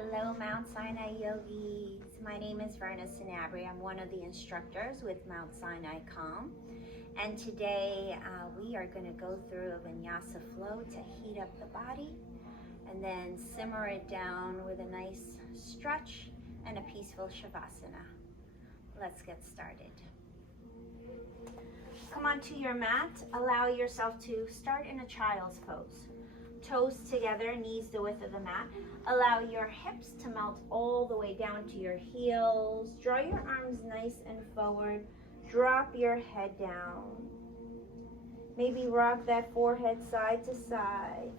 Hello, Mount Sinai Yogis. My name is Sinai. I'm one of the instructors with Mount Sinai Calm. And today we are going to go through a Vinyasa flow to heat up the body and then simmer it down with a nice stretch and a peaceful Shavasana. Let's get started. Come onto your mat. Allow yourself to start in a child's pose. Toes together, knees the width of the mat. Allow your hips to melt all the way down to your heels. Draw your arms nice and forward. Drop your head down. Maybe rock that forehead side to side.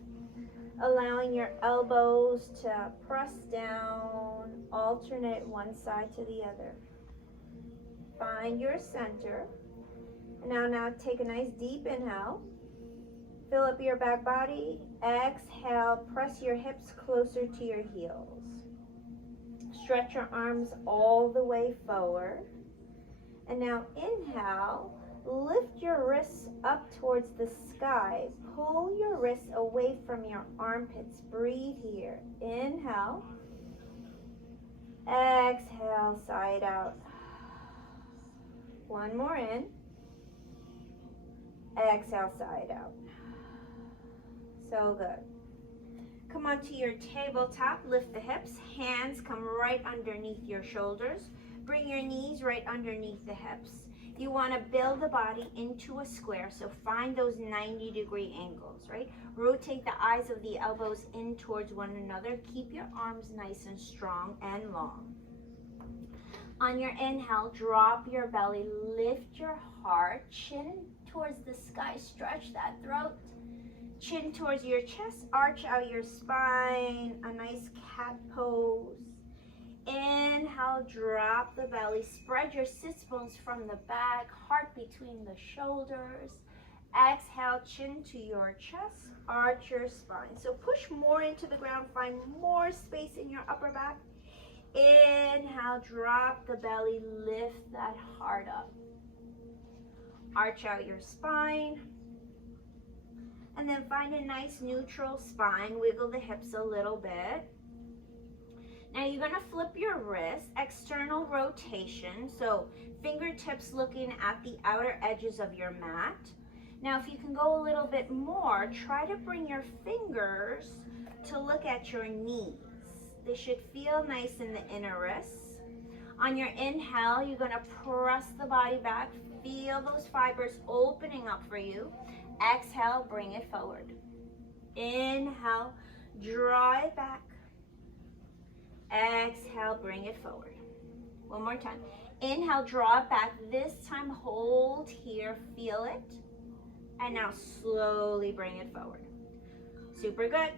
Allowing your elbows to press down, alternate one side to the other. Find your center. Now take a nice deep inhale. Fill up your back body. Exhale, press your hips closer to your heels. Stretch your arms all the way forward. And now inhale, lift your wrists up towards the sky. Pull your wrists away from your armpits. Breathe here. Inhale. Exhale, side out. One more in. Exhale, side out. So good. Come onto your tabletop, lift the hips, hands come right underneath your shoulders. Bring your knees right underneath the hips. You want to build the body into a square, so find those 90-degree angles, right? Rotate the eyes of the elbows in towards one another. Keep your arms nice and strong and long. On your inhale, drop your belly, lift your heart, chin towards the sky, stretch that throat. Chin towards your chest, arch out your spine, a nice cat pose. Inhale, drop the belly, spread your sits bones from the back, heart between the shoulders. Exhale, chin to your chest, arch your spine. So push more into the ground, find more space in your upper back. Inhale, drop the belly, lift that heart up. Arch out your spine. And then find a nice neutral spine. Wiggle the hips a little bit. Now you're going to flip your wrist, external rotation. So fingertips looking at the outer edges of your mat. Now if you can go a little bit more, try to bring your fingers to look at your knees. They should feel nice in the inner wrists. On your inhale, you're going to press the body back. Feel those fibers opening up for you. Exhale, bring it forward. Inhale, draw it back. Exhale, bring it forward. One more time. Inhale, draw it back. This time, hold here, feel it. And now slowly bring it forward. Super good.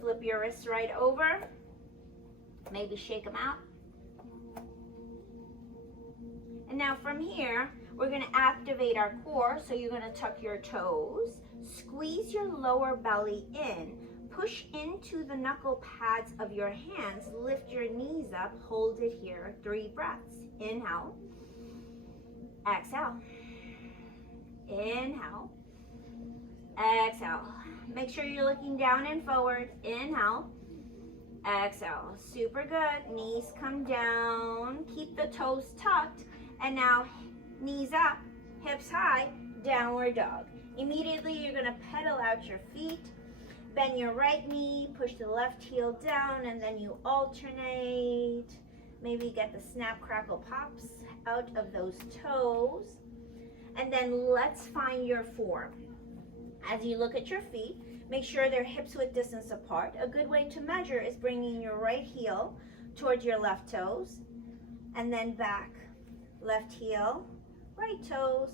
Flip your wrists right over. Maybe shake them out. And now from here, we're going to activate our core, so you're going to tuck your toes, squeeze your lower belly in, push into the knuckle pads of your hands, lift your knees up, hold it here, 3 breaths. Inhale, exhale, inhale, exhale. Make sure you're looking down and forward. Inhale, exhale. Super good. Knees come down, keep the toes tucked, and now knees up, hips high, downward dog. Immediately you're going to pedal out your feet, bend your right knee, push the left heel down, and then you alternate. Maybe get the snap, crackle, pops out of those toes. And then let's find your form. As you look at your feet, make sure they're hips width distance apart. A good way to measure is bringing your right heel towards your left toes, and then back. Left heel, right toes,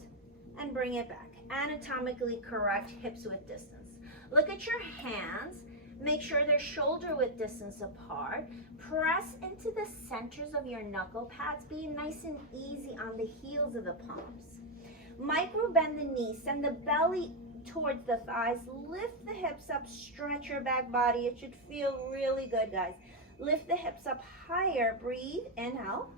and bring it back. Anatomically correct hips width distance. Look at your hands. Make sure they're shoulder width distance apart. Press into the centers of your knuckle pads. Be nice and easy on the heels of the palms. Micro bend the knees. Send the belly towards the thighs. Lift the hips up. Stretch your back body. It should feel really good, guys. Lift the hips up higher. Breathe. Inhale.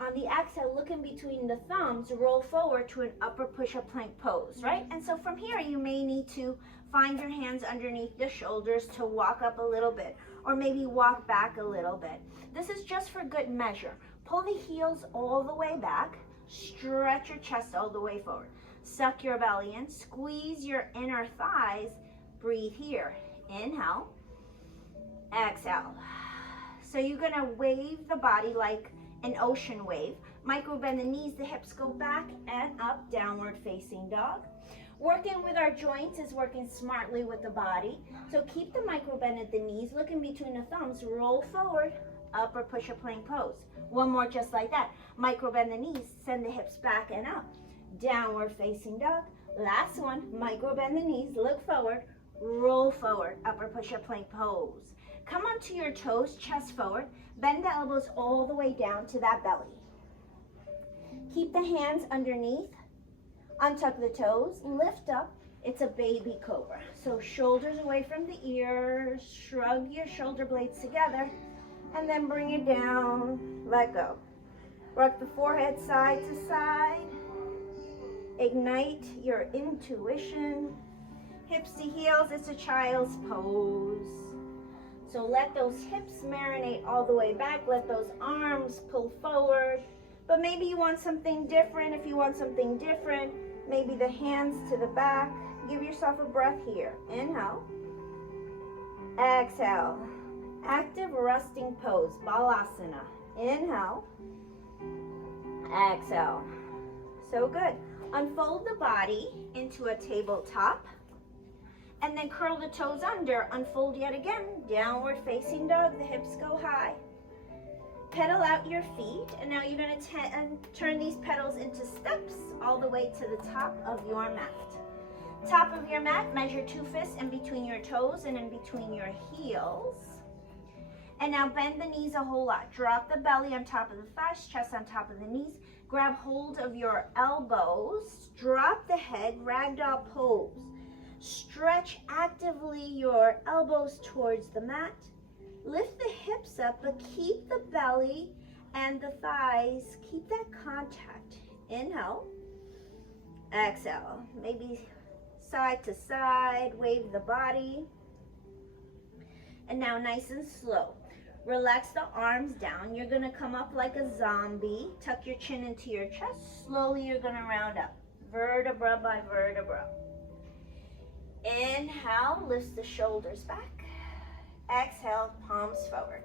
On the exhale, look in between the thumbs, roll forward to an upper push-up plank pose, right? And so from here, you may need to find your hands underneath the shoulders to walk up a little bit. or maybe walk back a little bit. This is just for good measure. Pull the heels all the way back, stretch your chest all the way forward. Suck your belly in, squeeze your inner thighs, breathe here. Inhale, exhale. So you're gonna wave the body like an ocean wave. Micro bend the knees, the hips go back and up, downward facing dog. Working with our joints is working smartly with the body. So keep the micro bend at the knees, look in between the thumbs, roll forward, up or push a plank pose. One more just like that. Micro bend the knees, send the hips back and up, downward facing dog. Last one, micro bend the knees, look forward, roll forward, up or push a plank pose. Come onto your toes, chest forward, bend the elbows all the way down to that belly. Keep the hands underneath, untuck the toes, lift up. It's a baby cobra. So shoulders away from the ears, shrug your shoulder blades together, and then bring it down, let go. Rock the forehead side to side. Ignite your intuition. Hips to heels, it's a child's pose. So let those hips marinate all the way back. Let those arms pull forward. But maybe you want something different. If you want something different, maybe the hands to the back. Give yourself a breath here. Inhale. Exhale. Active resting pose, Balasana. Inhale. Exhale. So good. Unfold the body into a tabletop. And then curl the toes under. Unfold yet again. Downward facing dog. The hips go high. Pedal out your feet. And now you're going to turn these pedals into steps all the way to the top of your mat. Top of your mat, measure 2 fists in between your toes and in between your heels. And now bend the knees a whole lot. Drop the belly on top of the thighs, chest on top of the knees. Grab hold of your elbows. Drop the head, ragdoll pose. Stretch actively your elbows towards the mat. Lift the hips up, but keep the belly and the thighs, keep that contact. Inhale. Exhale. Maybe side to side, wave the body. And now nice and slow. Relax the arms down. You're going to come up like a zombie. Tuck your chin into your chest. Slowly you're going to round up, vertebra by vertebra. Inhale, lifts the shoulders back. Exhale, palms forward.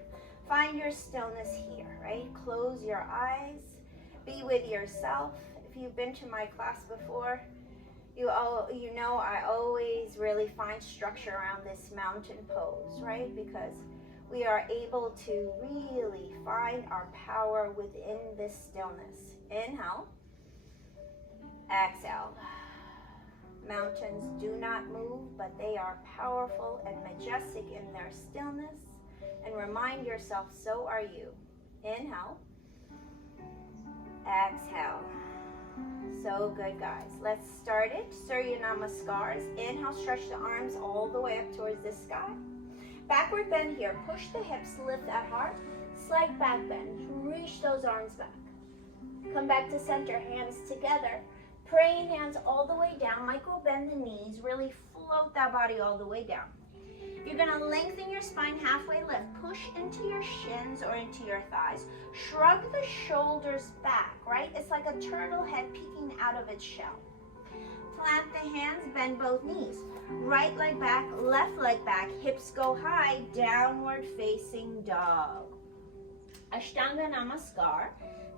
Find your stillness here, right? Close your eyes. Be with yourself. If you've been to my class before, you know I always really find structure around this mountain pose, right? Because we are able to really find our power within this stillness. Inhale. Exhale. Mountains do not move, but they are powerful and majestic in their stillness. And remind yourself, so are you. Inhale. Exhale. So good, guys. Let's start it. Surya Namaskars. Inhale, stretch the arms all the way up towards the sky. Backward bend here. Push the hips, lift that heart. Slight back bend. Reach those arms back. Come back to center, hands together. Praying hands all the way down. Micro bend the knees. Really float that body all the way down. You're going to lengthen your spine, halfway lift. Push into your shins or into your thighs. Shrug the shoulders back, right? It's like a turtle head peeking out of its shell. Plant the hands, bend both knees. Right leg back, left leg back. Hips go high, downward facing dog. Ashtanga Namaskar.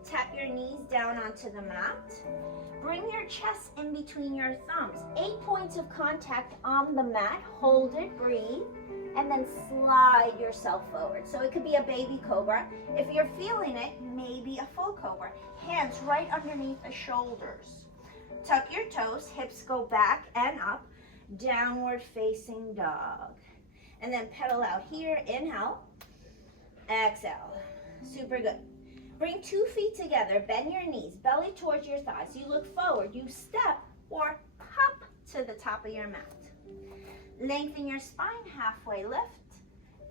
Tap your knees down onto the mat. Bring your chest in between your thumbs. 8 points of contact on the mat. Hold it, breathe, and then slide yourself forward. So it could be a baby cobra. If you're feeling it, maybe a full cobra. Hands right underneath the shoulders. Tuck your toes, hips go back and up. Downward facing dog. And then pedal out here. Inhale. Exhale. Super good. Bring 2 feet together, bend your knees, belly towards your thighs. You look forward, you step or hop to the top of your mat. Lengthen your spine, halfway lift.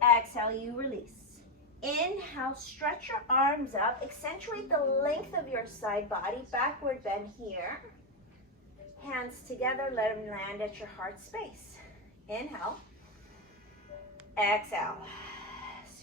Exhale, you release. Inhale, stretch your arms up, accentuate the length of your side body, backward bend here. Hands together, let them land at your heart space. Inhale. Exhale.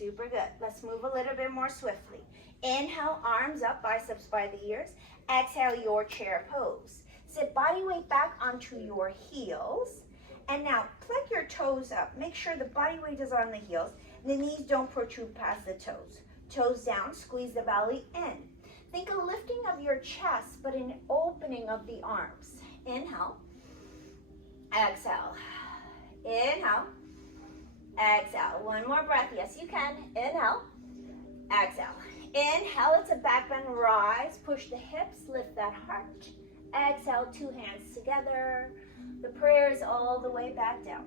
Super good. Let's move a little bit more swiftly. Inhale, arms up, biceps by the ears. Exhale, your chair pose. Sit body weight back onto your heels. And now, flick your toes up. Make sure the body weight is on the heels. The knees don't protrude past the toes. Toes down, squeeze the belly in. Think a lifting of your chest, but an opening of the arms. Inhale. Exhale. Inhale. Exhale. One more breath. Yes, you can. Inhale. Exhale. Inhale, it's a back bend. Rise. Push the hips. Lift that heart. Exhale, two hands together. The prayer is all the way back down.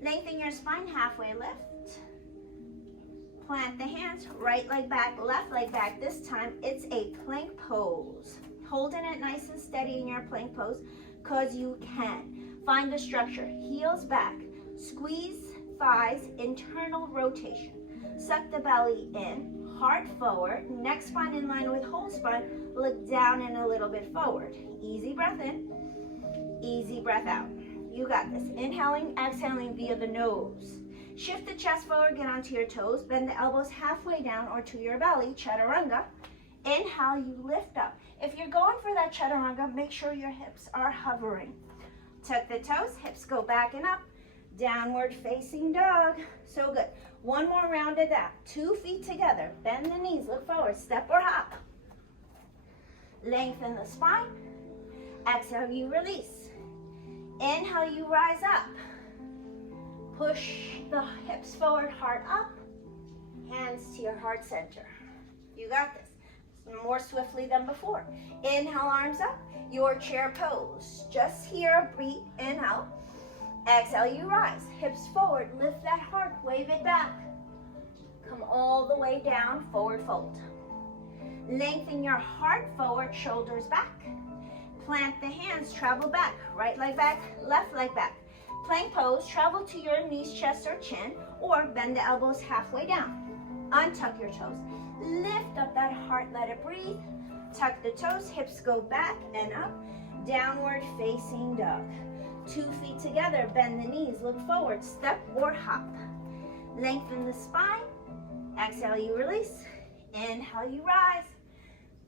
Lengthen your spine, halfway lift. Plant the hands, right leg back, left leg back. This time, it's a plank pose. Holding it nice and steady in your plank pose, because you can. Find the structure, heels back. Squeeze thighs, internal rotation. Suck the belly in, heart forward, neck spine in line with whole spine. Look down and a little bit forward. Easy breath in, easy breath out. You got this. Inhaling, exhaling via the nose. Shift the chest forward, get onto your toes. Bend the elbows halfway down or to your belly, chaturanga. Inhale, you lift up. If you're going for that chaturanga, make sure your hips are hovering. Tuck the toes, hips go back and up. Downward facing dog. So good. One more round of that. 2 feet together. Bend the knees, look forward, step or hop. Lengthen the spine. Exhale, you release. Inhale, you rise up. Push the hips forward, heart up. Hands to your heart center. You got this. More swiftly than before. Inhale, arms up. Your chair pose. Just here, breathe. Inhale. Exhale, you rise. Hips forward. Lift that heart. Wave it back. Come all the way down. Forward fold. Lengthen your heart forward. Shoulders back. Plant the hands. Travel back. Right leg back. Left leg back. Plank pose. Travel to your knees, chest, or chin. Or bend the elbows halfway down. Untuck your toes. Lift up that heart. Let it breathe. Tuck the toes. Hips go back and up. Downward facing dog. 2 feet together, bend the knees, look forward, step or hop. Lengthen the spine. Exhale, you release. Inhale, you rise.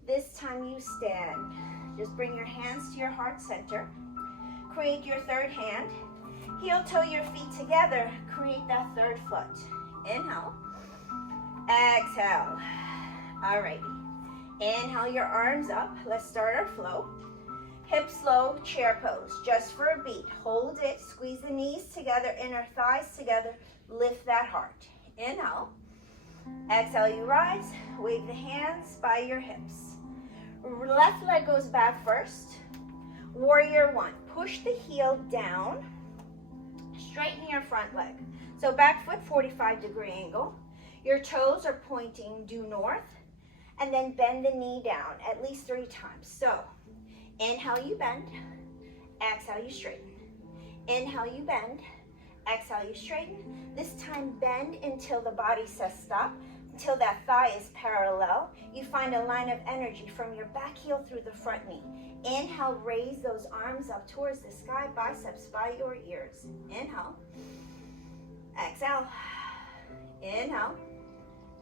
This time you stand. Just bring your hands to your heart center. Create your third hand. Heel toe your feet together. Create that third foot. Inhale. Exhale. Alrighty. Inhale your arms up. Let's start our flow. Hips low, chair pose, just for a beat. Hold it, squeeze the knees together, inner thighs together. Lift that heart. Inhale. Exhale, you rise. Wave the hands by your hips. Left leg goes back first. Warrior one. Push the heel down. Straighten your front leg. So back foot, 45-degree angle. Your toes are pointing due north. And then bend the knee down at least 3 times. So inhale, you bend. Exhale, you straighten. Inhale, you bend. Exhale, you straighten. This time, bend until the body says stop, until that thigh is parallel. You find a line of energy from your back heel through the front knee. Inhale, raise those arms up towards the sky, biceps by your ears. Inhale. Exhale. Inhale.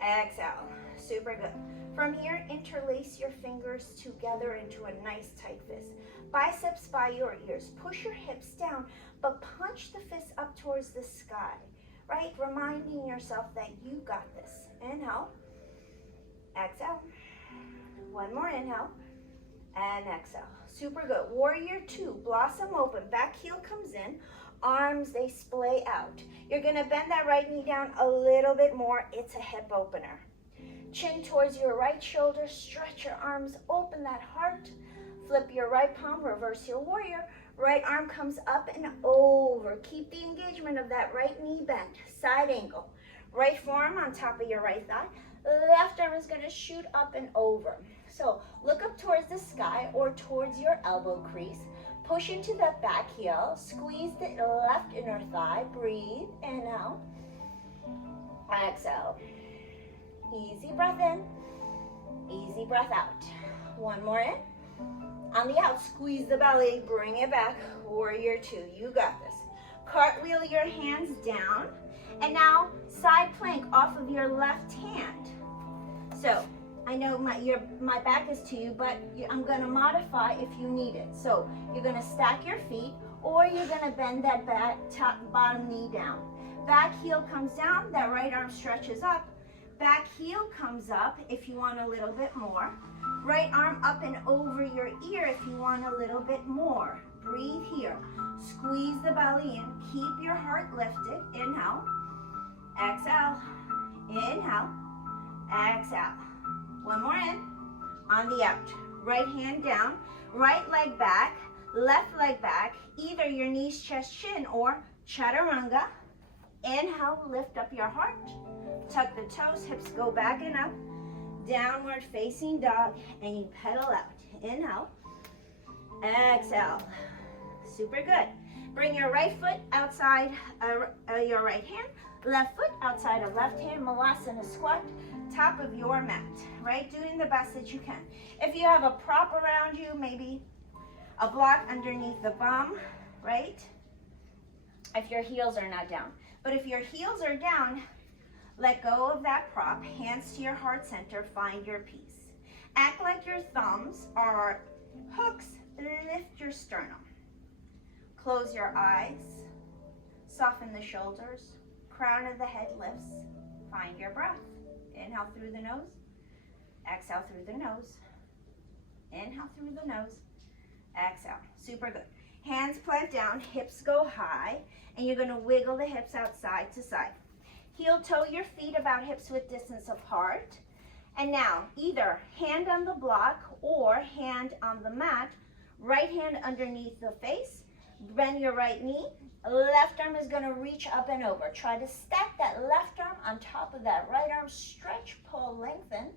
Exhale. Super good. From here, interlace your fingers together into a nice tight fist. Biceps by your ears. Push your hips down, but punch the fist up towards the sky, right? Reminding yourself that you got this. Inhale. Exhale. One more inhale. And exhale. Super good. Warrior two. Blossom open. Back heel comes in. Arms, they splay out. You're going to bend that right knee down a little bit more. It's a hip opener. Chin towards your right shoulder, stretch your arms, open that heart, flip your right palm, reverse your warrior, right arm comes up and over. Keep the engagement of that right knee bent, side angle. Right forearm on top of your right thigh, left arm is going to shoot up and over. So look up towards the sky or towards your elbow crease, push into that back heel, squeeze the left inner thigh, breathe, inhale, exhale. Easy breath in, easy breath out. One more in. On the out, squeeze the belly, bring it back. Warrior two, you got this. Cartwheel your hands down. And now, side plank, your left hand. So I know my back is to you, but I'm going to modify if you need it. So you're going to stack your feet, or you're going to bend that bottom knee down. Back heel comes down, that right arm stretches up. Back heel comes up if you want a little bit more. Right arm up and over your ear if you want a little bit more. Breathe here. Squeeze the belly in. Keep your heart lifted. Inhale. Exhale. Inhale. Exhale. One more in. On the out. Right hand down. Right leg back. Left leg back. Either your knees, chest, chin, or chaturanga. Inhale. Lift up your heart. Tuck the toes. Hips go back and up. Downward facing dog. And you pedal out. Inhale. Exhale. Super good. Bring your right foot outside your right hand. Left foot outside of left hand. Malasana squat. Top of your mat. Right? Doing the best that you can. If you have a prop around you, maybe a block underneath the bum, right? If your heels are not down. But if your heels are down, let go of that prop. Hands to your heart center. Find your peace. Act like your thumbs are hooks. Lift your sternum. Close your eyes. Soften the shoulders. Crown of the head lifts. Find your breath. Inhale through the nose. Exhale through the nose. Inhale through the nose. Exhale. Super good. Hands plant down. Hips go high. And you're going to wiggle the hips out side to side. Heel toe your feet about hips width distance apart. And now, either hand on the block or hand on the mat. Right hand underneath the face. Bend your right knee. Left arm is going to reach up and over. Try to stack that left arm on top of that right arm. Stretch, pull, lengthen,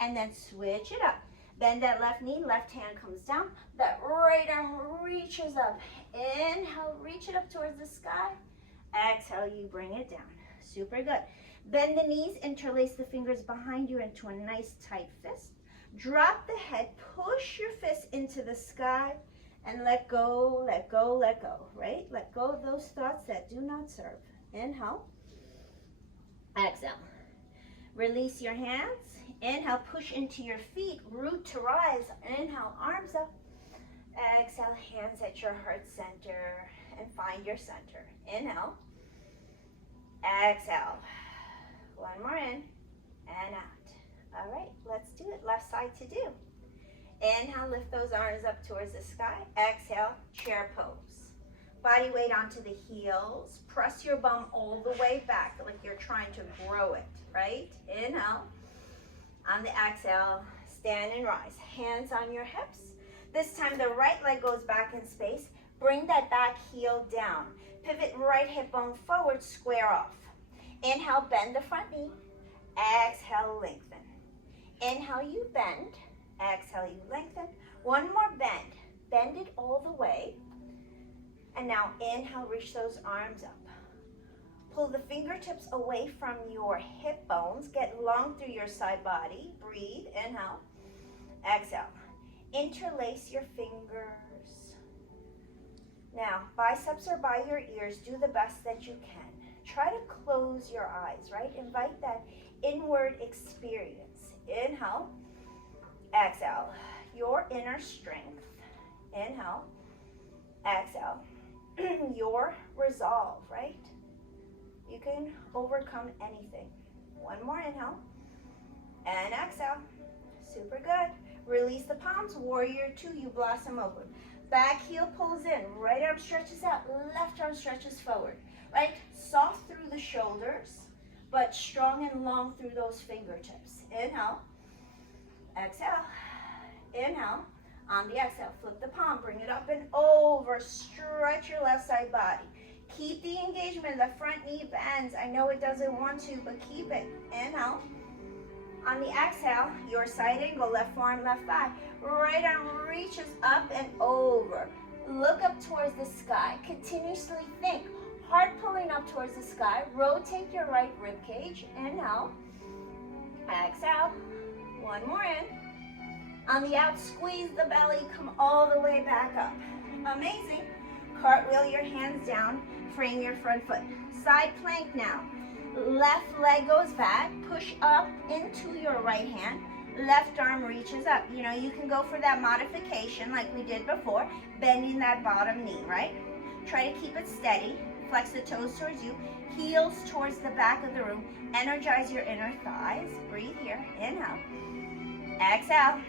and then switch it up. Bend that left knee. Left hand comes down. That right arm reaches up. Inhale, reach it up towards the sky. Exhale, you bring it down. Super good. Bend the knees. Interlace the fingers behind you into a nice tight fist. Drop the head. Push your fist into the sky. And let go, let go, let go, right? Let go of those thoughts that do not serve. Inhale. Exhale. Release your hands. Inhale, push into your feet. Root to rise. Inhale, arms up. Exhale, hands at your heart center. And find your center. Inhale. Exhale. One more in. And out. All right, let's do it. Left side to do. Inhale, lift those arms up towards the sky. Exhale, chair pose. Body weight onto the heels. Press your bum all the way back like you're trying to grow it, right? Inhale. On the exhale, stand and rise. Hands on your hips. This time the right leg goes back in space. Bring that back heel down. Pivot right hip bone forward, square off. Inhale, bend the front knee. Exhale, lengthen. Inhale, you bend. Exhale, you lengthen. One more bend. Bend it all the way. And now inhale, reach those arms up. Pull the fingertips away from your hip bones. Get long through your side body. Breathe. Inhale. Exhale. Interlace your fingers. Now, biceps are by your ears. Do the best that you can. Try to close your eyes, right? Invite that inward experience. Inhale. Exhale, your inner strength. Inhale, exhale, your resolve, right? You can overcome anything. One more inhale, and exhale. Super good. Release the palms, warrior two, you blossom open. Back heel pulls in, right arm stretches out, left arm stretches forward, right? Soft through the shoulders, but strong and long through those fingertips. Inhale. Exhale, inhale, on the exhale, flip the palm, bring it up and over, stretch your left side body. Keep the engagement, the front knee bends. I know it doesn't want to, but keep it. Inhale. On the exhale, your side angle, left forearm, left thigh. Right arm reaches up and over. Look up towards the sky. Continuously think. Heart pulling up towards the sky. Rotate your right rib cage. Inhale. Exhale. One more in. On the out, squeeze the belly, come all the way back up. Amazing. Cartwheel your hands down, frame your front foot. Side plank now. Left leg goes back. Push up into your right hand. Left arm reaches up. You know, you can go for that modification like we did before, bending that bottom knee, right? Try to keep it steady. Flex the toes towards you. Heels towards the back of the room. Energize your inner thighs. Breathe here. Inhale. Exhale.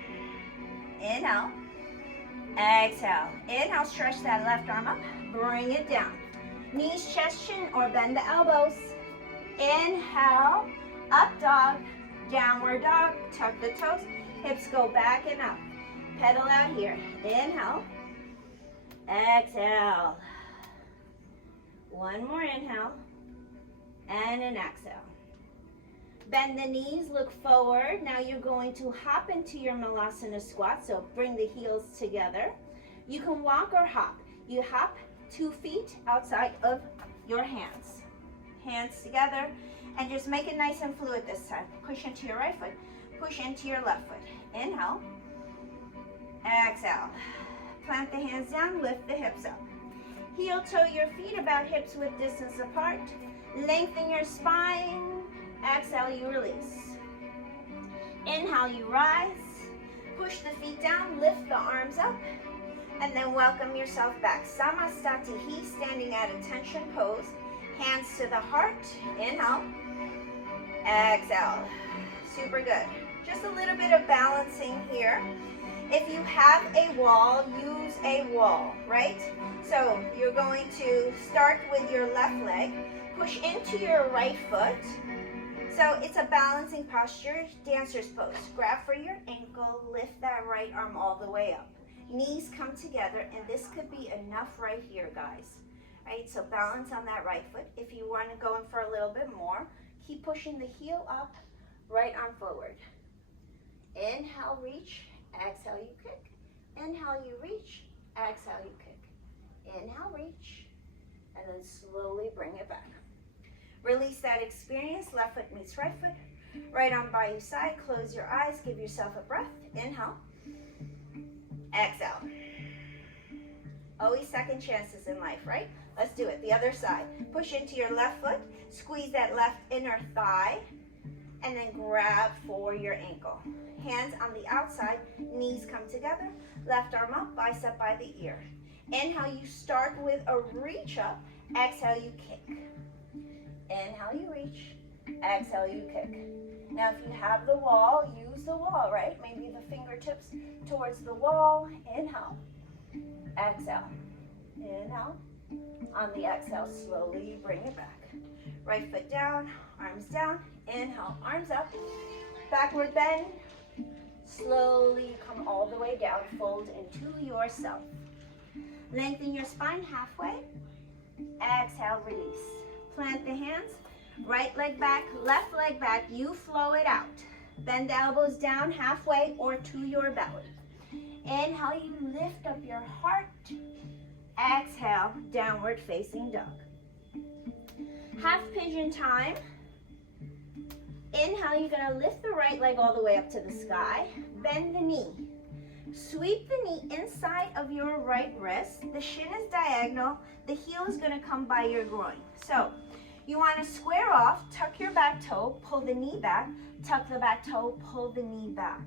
Inhale. Exhale. Inhale, stretch that left arm up. Bring it down. Knees, chest, chin, or bend the elbows. Inhale. Up dog. Downward dog. Tuck the toes. Hips go back and up. Pedal out here. Inhale. Exhale. One more inhale. And an exhale. Bend the knees, look forward. Now you're going to hop into your Malasana squat, so bring the heels together. You can walk or hop. You hop 2 feet outside of your hands. Hands together, and just make it nice and fluid this time. Push into your right foot, push into your left foot. Inhale, exhale. Plant the hands down, lift the hips up. Heel toe your feet about hips width distance apart. Lengthen your spine. Exhale, you release. Inhale, you rise. Push the feet down, lift the arms up, and then welcome yourself back. Samastatihi, standing at attention pose. Hands to the heart. Inhale. Exhale. Super good. Just a little bit of balancing here. If you have a wall, use a wall, right? So you're going to start with your left leg. Push into your right foot. So it's a balancing posture, dancer's pose. Grab for your ankle, lift that right arm all the way up. Knees come together, and this could be enough right here, guys. Right, so balance on that right foot. If you want to go in for a little bit more, keep pushing the heel up, right arm forward. Inhale, reach, exhale, you kick. Inhale, you reach, exhale, you kick. Inhale, reach, and then slowly bring it back. Release that experience. Left foot meets right foot. Right arm by your side. Close your eyes. Give yourself a breath. Inhale. Exhale. Always second chances in life, right? Let's do it. The other side. Push into your left foot. Squeeze that left inner thigh. And then grab for your ankle. Hands on the outside. Knees come together. Left arm up. Bicep by the ear. Inhale, you start with a reach up. Exhale, you kick. Inhale, you reach. Exhale, you kick. Now, if you have the wall, use the wall, right? Maybe the fingertips towards the wall. Inhale. Exhale. Inhale. On the exhale, slowly bring it back. Right foot down, arms down. Inhale, arms up. Backward bend. Slowly come all the way down. Fold into yourself. Lengthen your spine halfway. Exhale, release. Plant the hands, right leg back, left leg back, you flow it out. Bend the elbows down halfway or to your belly. Inhale, you lift up your heart. Exhale, downward facing dog. Half pigeon time. Inhale, you're gonna lift the right leg all the way up to the sky. Bend the knee. Sweep the knee inside of your right wrist. The shin is diagonal. The heel is gonna come by your groin. So, you want to square off, tuck your back toe, pull the knee back, tuck the back toe, pull the knee back.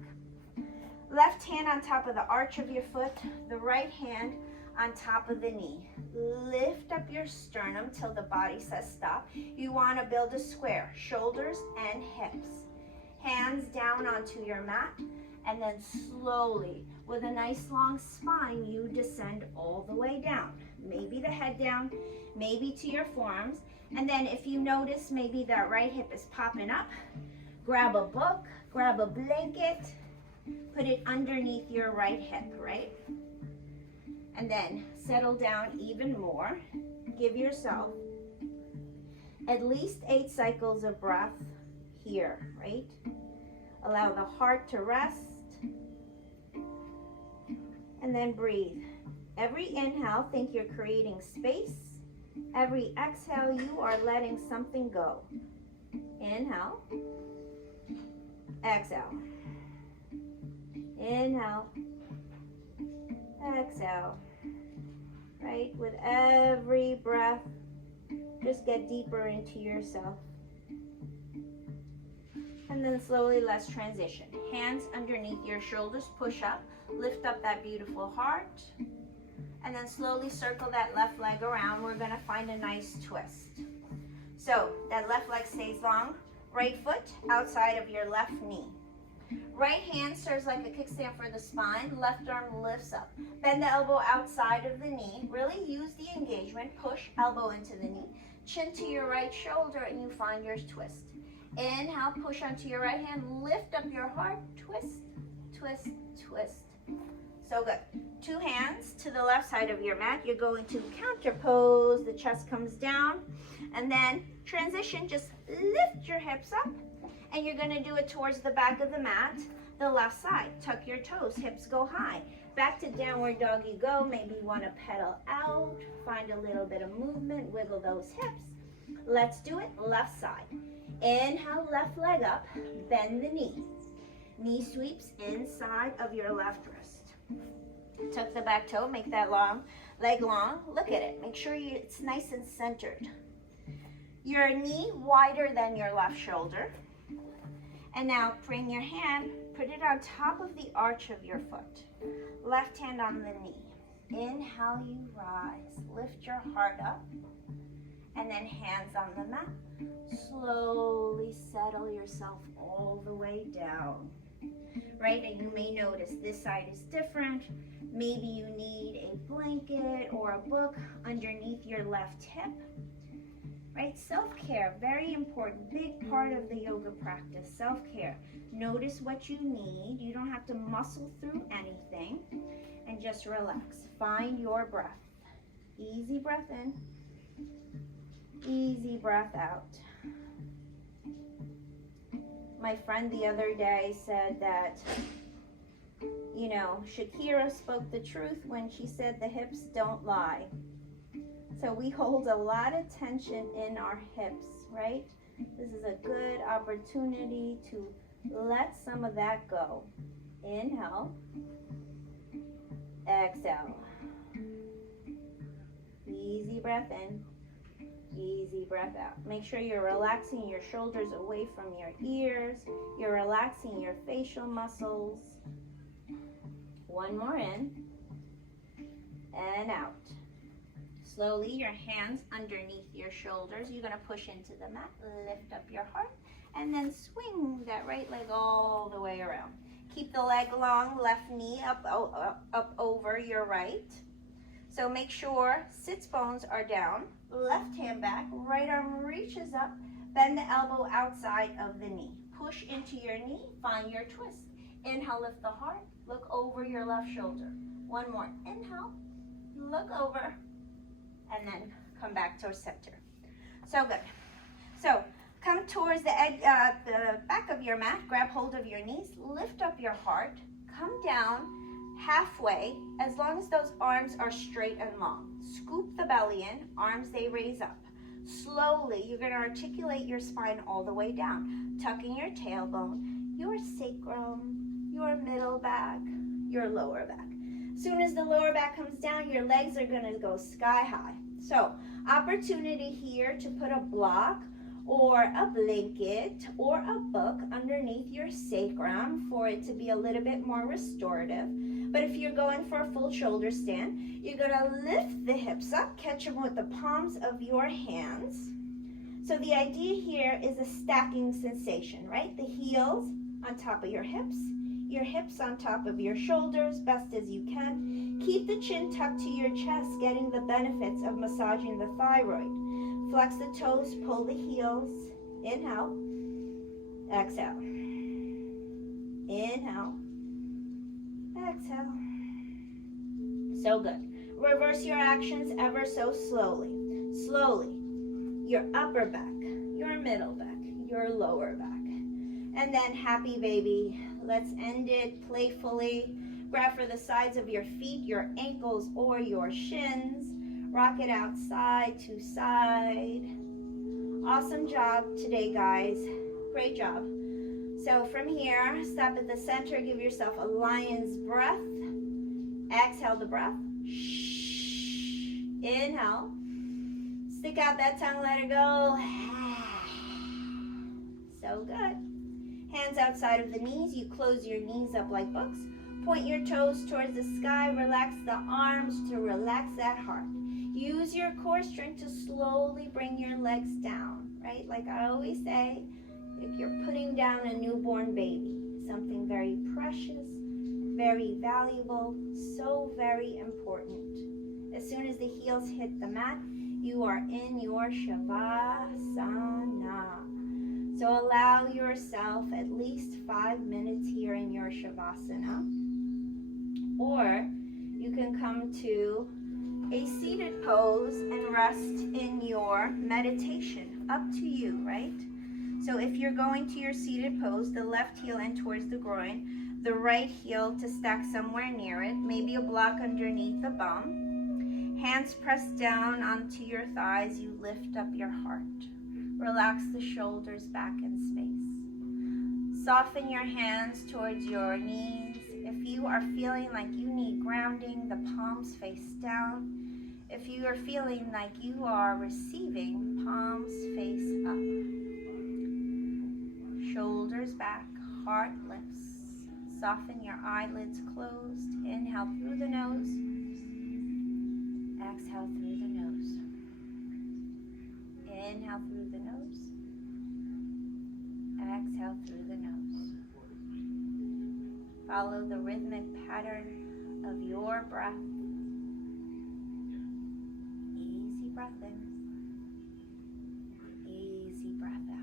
Left hand on top of the arch of your foot, the right hand on top of the knee. Lift up your sternum till the body says stop. You want to build a square, shoulders and hips. Hands down onto your mat, and then slowly, with a nice long spine, you descend all the way down. Maybe the head down, maybe to your forearms. And then if you notice maybe that right hip is popping up, grab a book, grab a blanket, put it underneath your right hip, right? And then settle down even more. Give yourself at least 8 cycles of breath here, right? Allow the heart to rest. And then breathe. Every inhale, think you're creating space. Every exhale, you are letting something go. Inhale. Exhale. Inhale. Exhale. Right? With every breath, just get deeper into yourself. then slowly let's transition. Hands underneath your shoulders, push up, lift up that beautiful heart, and then slowly circle that left leg around. We're gonna find a nice twist. So that left leg stays long, right foot outside of your left knee. Right hand serves like a kickstand for the spine, left arm lifts up. Bend the elbow outside of the knee, really use the engagement, push elbow into the knee, chin to your right shoulder, and you find your twist. Inhale, push onto your right hand, lift up your heart, twist, twist, twist. So good. Two hands to the left side of your mat. You're going to counter pose, the chest comes down, and then transition, just lift your hips up, and you're gonna do it towards the back of the mat, the left side. Tuck your toes, hips go high. Back to downward dog you go. Maybe you wanna pedal out, find a little bit of movement, wiggle those hips. Let's do it, left side. Inhale, left leg up, bend the knee. Knee sweeps inside of your left wrist. Tuck the back toe, make that leg long. Look at it, make sure it's nice and centered. Your knee wider than your left shoulder. And now bring your hand, put it on top of the arch of your foot. Left hand on the knee. Inhale, you rise. Lift your heart up. And then hands on the mat. Slowly settle yourself all the way down. Right? And you may notice this side is different. Maybe you need a blanket or a book underneath your left hip. Right? Self-care, very important, big part of the yoga practice, self-care. Notice what you need. You don't have to muscle through anything, and just relax. Find your breath. Easy breath in, easy breath out. My friend the other day said that, you know, Shakira spoke the truth when she said the hips don't lie. So we hold a lot of tension in our hips, right? This is a good opportunity to let some of that go. Inhale, exhale. Easy breath in, easy breath out. Make sure you're relaxing your shoulders away from your ears. You're relaxing your facial muscles. One more in and out. Slowly, your hands underneath your shoulders. You're going to push into the mat, lift up your heart, and then swing that right leg all the way around. Keep the leg long, left knee up over your right. So make sure sits bones are down, left hand back, right arm reaches up, bend the elbow outside of the knee. Push into your knee, find your twist. Inhale, lift the heart, look over your left shoulder. One more, inhale, look over, and then come back to center. So good. So come towards the back of your mat, grab hold of your knees, lift up your heart, come down halfway, as long as those arms are straight and long. Scoop the belly in, arms they raise up. Slowly, you're gonna articulate your spine all the way down, tucking your tailbone, your sacrum, your middle back, your lower back. Soon as the lower back comes down, your legs are gonna go sky high. So, opportunity here to put a block or a blanket or a book underneath your sacrum for it to be a little bit more restorative. But if you're going for a full shoulder stand, you're gonna lift the hips up, catch them with the palms of your hands. So the idea here is a stacking sensation, right? The heels on top of your hips on top of your shoulders, best as you can. Keep the chin tucked to your chest, getting the benefits of massaging the thyroid. Flex the toes, pull the heels. Inhale, exhale. Inhale, exhale. So good. Reverse your actions ever so slowly. Slowly. Your upper back, your middle back, your lower back. And then happy baby. Let's end it playfully. Grab for the sides of your feet, your ankles or your shins. Rock it out side to side. Awesome job today, guys. Great job. So from here, stop at the center. Give yourself a lion's breath. Exhale the breath. Inhale. Stick out that tongue, let it go. So good. Hands outside of the knees, you close your knees up like books. Point your toes towards the sky. Relax the arms to relax that heart. Use your core strength to slowly bring your legs down, right? Like I always say, like you're putting down a newborn baby. Something very precious, very valuable, so very important. As soon as the heels hit the mat, you are in your Shavasana. So allow yourself at least 5 minutes here in your Shavasana. Or you can come to a seated pose and rest in your meditation. Up to you, right? So if you're going to your seated pose, the left heel in towards the groin, the right heel to stack somewhere near it, maybe a block underneath the bum. Hands pressed down onto your thighs, you lift up your heart. Relax the shoulders back in space. Soften your hands towards your knees. If you are feeling like you need grounding, the palms face down. If you are feeling like you are receiving, palms face up. Shoulders back, heart lifts. Soften your eyelids closed. Inhale through the nose. Exhale through the nose. Inhale through the nose. Exhale through the nose. Follow the rhythmic pattern of your breath. Easy breath in. Easy breath out.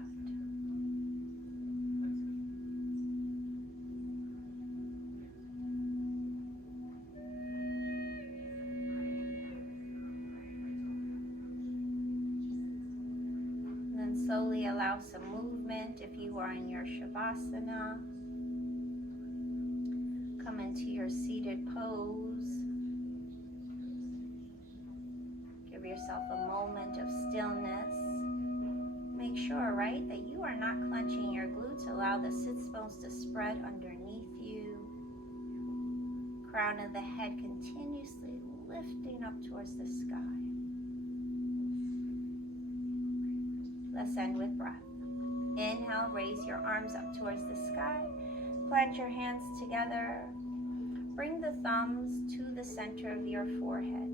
And then slowly allow some movement if you are in your Shavasana. Come into your seated pose. Give yourself a moment of stillness. Make sure, right, that you are not clenching your glutes. Allow the sits bones to spread underneath you. Crown of the head continuously lifting up towards the sky. Let's end with breath. Inhale, raise your arms up towards the sky. Plant your hands together. Bring the thumbs to the center of your forehead.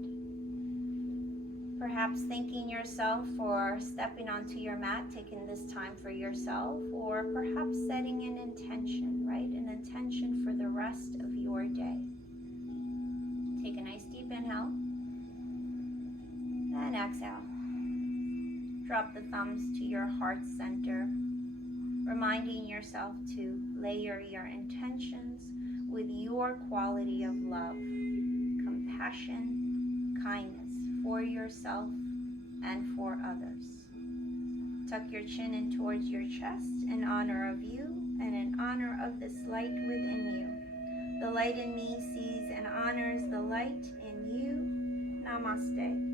Perhaps thanking yourself for stepping onto your mat, taking this time for yourself, or perhaps setting an intention, right? An intention for the rest of your day. Take a nice deep inhale and exhale. Drop the thumbs to your heart center, reminding yourself to layer your intentions with your quality of love, compassion, kindness for yourself and for others. Tuck your chin in towards your chest in honor of you and in honor of this light within you. The light in me sees and honors the light in you. Namaste.